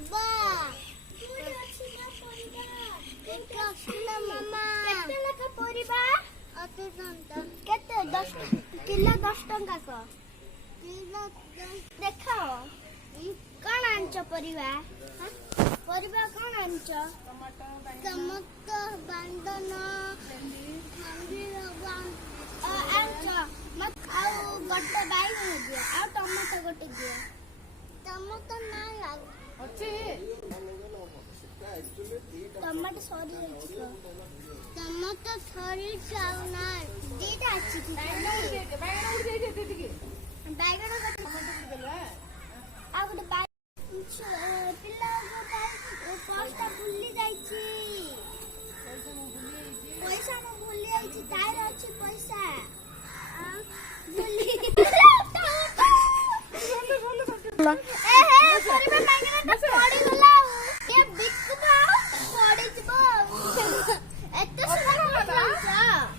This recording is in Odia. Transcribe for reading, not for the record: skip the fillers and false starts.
ପରିବା ମାମା କେତେ ଲେଖା ପରିବା କେତେ 10 କିଲୋ 10 ଟଙ୍କା କ ଦେଖାଅ କଣ ଆଣିଛ ପରିବା ପରିବା କଣ ଆଣିଛ ଟମାଟୋ ବାଇଗଣ ଆଣିଛ ଆଉ ଗୋଟେ ବାଇଗଣ ଦିଅ ଆଉ ଟମାଟୋ ଗୋଟେ ଦିଅ ଟମାଟୋ ନାଇଁ ଆଉ ଟମାଟୋ ସରିଯାଇଛି ଟମାଟୋ ସରିଯାଇଛି ଆଉ ନାଇଁ ଦିଟା ଅଛି ବାଇଗଣ ଆଉ ଗୋଟେ ପିଲା ପର୍ସଟା ଭୁଲି ଯାଇଛି ପଇସା ମୁଁ ଭୁଲି ଯାଇଛି ତାର ଅଛି ପଇସା ଭୁଲି